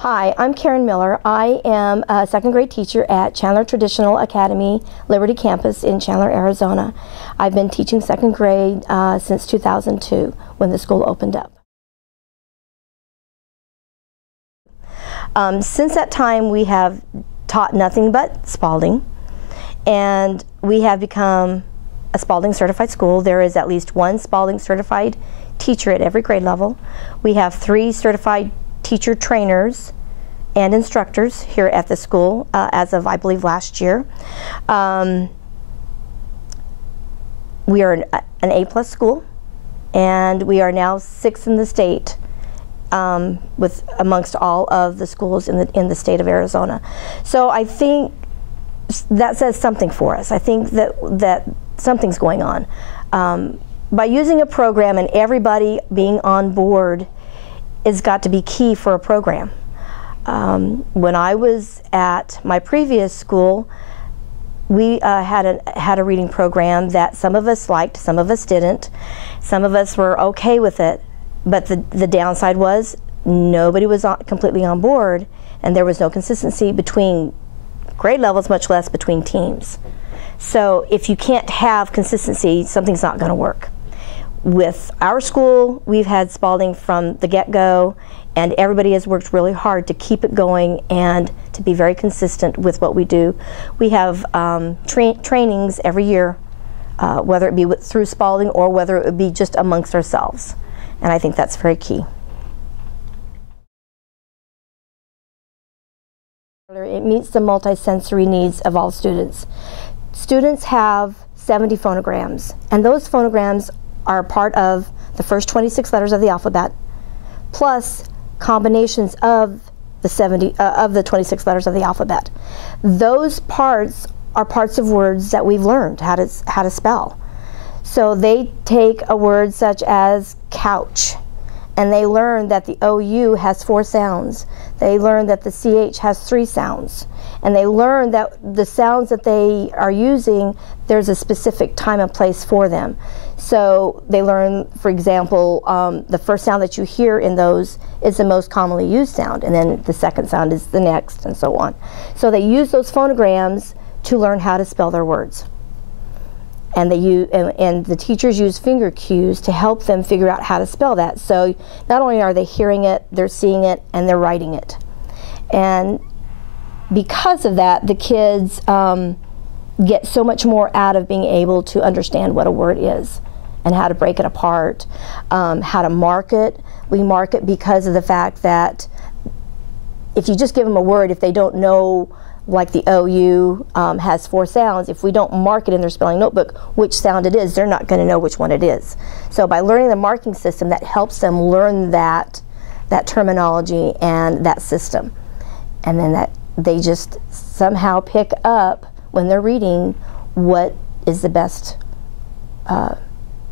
Hi, I'm Karen Miller. I am a second grade teacher at Chandler Traditional Academy, Liberty Campus in Chandler, Arizona. I've been teaching second grade since 2002 when the school opened up. Since that time we have taught nothing but Spalding, and we have become a Spalding certified school. There is at least one Spalding certified teacher at every grade level. We have 3 certified teacher trainers and instructors here at the school as of, I believe, last year. We are an A+ school, and we are now 6th in the state amongst all of the schools in the state of Arizona. So I think that says something for us. I think that something's going on. By using a program and everybody being on board has got to be key for a program. When I was at my previous school, we had a reading program that some of us liked, some of us didn't. Some of us were okay with it, but the downside was nobody was completely on board, and there was no consistency between grade levels, much less between teams. So if you can't have consistency, something's not going to work. With our school, we've had Spalding from the get-go, and everybody has worked really hard to keep it going and to be very consistent with what we do. We have trainings every year, whether it be through Spalding or whether it would be just amongst ourselves, and I think that's very key. It meets the multisensory needs of all students. Students have 70 phonograms, and those phonograms are part of the first 26 letters of the alphabet, plus combinations of the 26 letters of the alphabet. Those parts are parts of words that we've learned how to spell. So they take a word such as couch, and they learn that the OU has 4 sounds. They learn that the CH has 3 sounds. And they learn that the sounds that they are using, there's a specific time and place for them. So they learn, for example, the first sound that you hear in those is the most commonly used sound, and then the second sound is the next, and so on. So they use those phonograms to learn how to spell their words. And the teachers use finger cues to help them figure out how to spell that. So not only are they hearing it, they're seeing it, and they're writing it. And because of that, the kids get so much more out of being able to understand what a word is and how to break it apart, how to mark it. We mark it because of the fact that if you just give them a word, if they don't know, like the OU has 4 sounds, if we don't mark it in their spelling notebook which sound it is, they're not going to know which one it is. So by learning the marking system, that helps them learn that terminology and that system. And then that they just somehow pick up when they're reading what is the best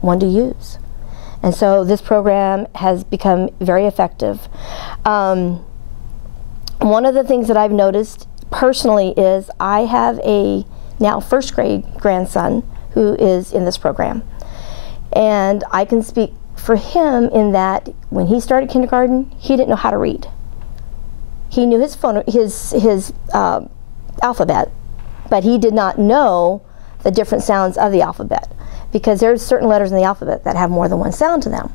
one to use. And so this program has become very effective. One of the things that I've noticed personally is I have a now 1st grade grandson who is in this program, and I can speak for him in that when he started kindergarten, he didn't know how to read. He knew his alphabet, but he did not know the different sounds of the alphabet, because there's certain letters in the alphabet that have more than one sound to them.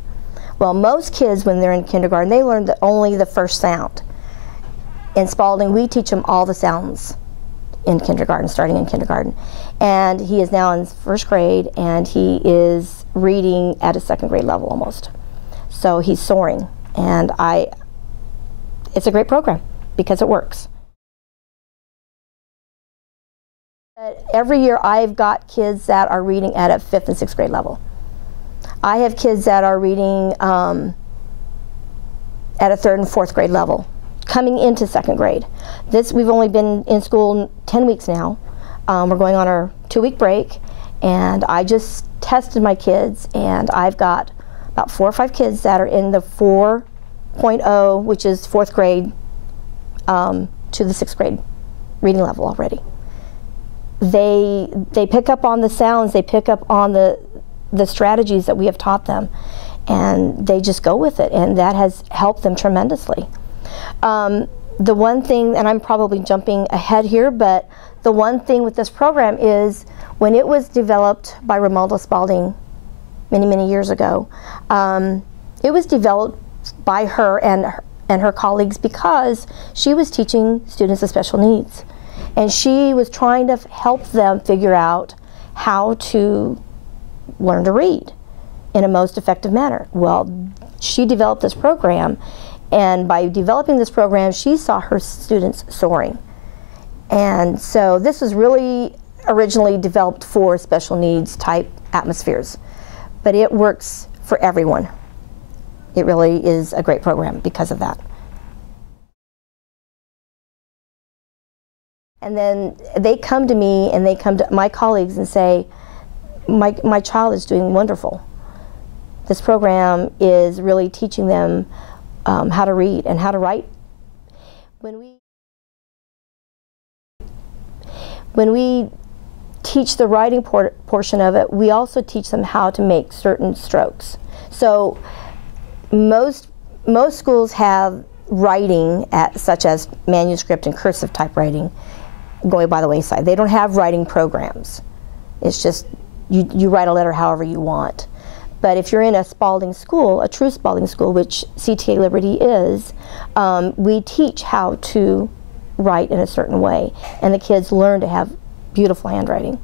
Well, most kids when they're in kindergarten, they learn only the first sound. In Spalding, we teach him all the sounds in kindergarten, starting in kindergarten. And he is now in 1st grade, and he is reading at a 2nd grade level almost. So he's soaring, and it's a great program because it works. Every year I've got kids that are reading at a 5th and 6th grade level. I have kids that are reading at a 3rd and 4th grade level, coming into 2nd grade. We've only been in school 10 weeks now. We're going on our 2-week break, and I just tested my kids, and I've got about 4 or 5 kids that are in the 4.0, which is 4th grade, to the 6th grade reading level already. They pick up on the sounds, they pick up on the strategies that we have taught them, and they just go with it, and that has helped them tremendously. the one thing, and I'm probably jumping ahead here, but the one thing with this program is when it was developed by Romalda Spalding many, many years ago, it was developed by her and her colleagues because she was teaching students with special needs. And she was trying to help them figure out how to learn to read in a most effective manner. Well, she developed this program, and by developing this program, she saw her students soaring. And so this was really originally developed for special needs type atmospheres, but it works for everyone. It really is a great program because of that. And then they come to me and they come to my colleagues and say, my child is doing wonderful. This program is really teaching them how to read and how to write. When we teach the writing portion of it, we also teach them how to make certain strokes. So most schools have writing such as manuscript and cursive typewriting going by the wayside. They don't have writing programs. It's just you write a letter however you want. But if you're in a Spalding school, a true Spalding school, which CTA Liberty is, we teach how to write in a certain way, and the kids learn to have beautiful handwriting.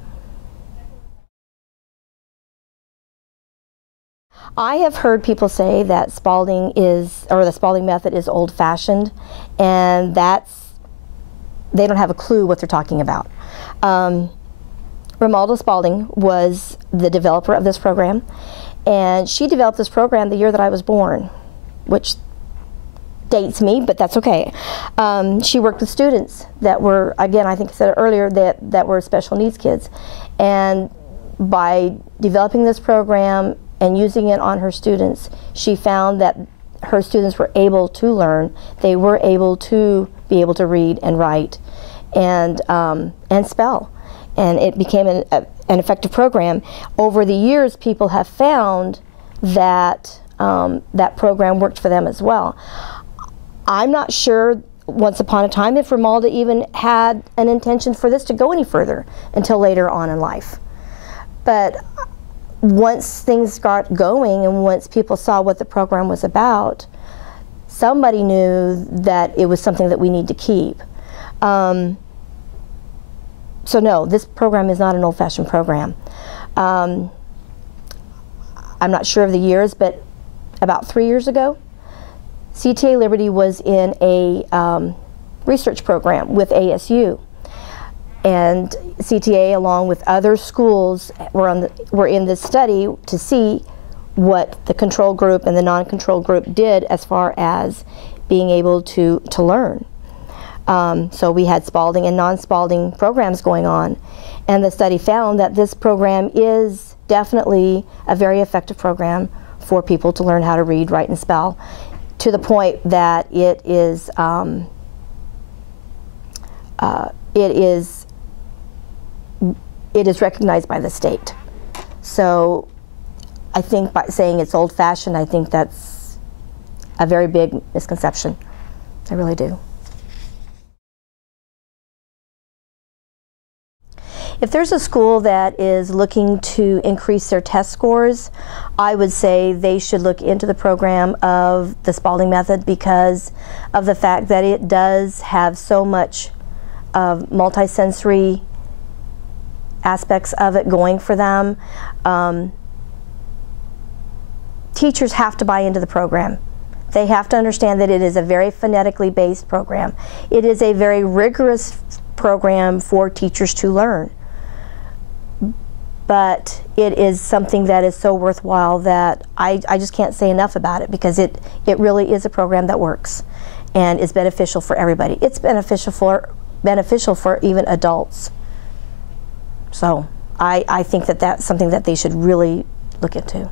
I have heard people say that Spalding is, or the Spalding method is old-fashioned, and they don't have a clue what they're talking about. Romalda Spalding was the developer of this program, and she developed this program the year that I was born, which dates me, but that's okay. She worked with students that were, again, I think I said it earlier, that were special needs kids. And by developing this program and using it on her students, she found that her students were able to learn. They were able to read and write and spell. And it became an effective program. Over the years, people have found that that program worked for them as well. I'm not sure, once upon a time, if Romalda even had an intention for this to go any further until later on in life. But once things got going and once people saw what the program was about, somebody knew that it was something that we need to keep. So no, this program is not an old-fashioned program. I'm not sure of the years, but about 3 years ago, CTA Liberty was in a research program with ASU, and CTA, along with other schools, were in this study to see what the control group and the non-control group did as far as being able to learn. So we had Spalding and non-Spalding programs going on, and the study found that this program is definitely a very effective program for people to learn how to read, write, and spell, to the point that it is recognized by the state. So I think by saying it's old-fashioned, I think that's a very big misconception. I really do. If there's a school that is looking to increase their test scores, I would say they should look into the program of the Spalding Method because of the fact that it does have so much of multisensory aspects of it going for them. Teachers have to buy into the program. They have to understand that it is a very phonetically based program. It is a very rigorous program for teachers to learn. But it is something that is so worthwhile that I just can't say enough about it because it really is a program that works and is beneficial for everybody. It's beneficial for even adults. So I think that that's something that they should really look into.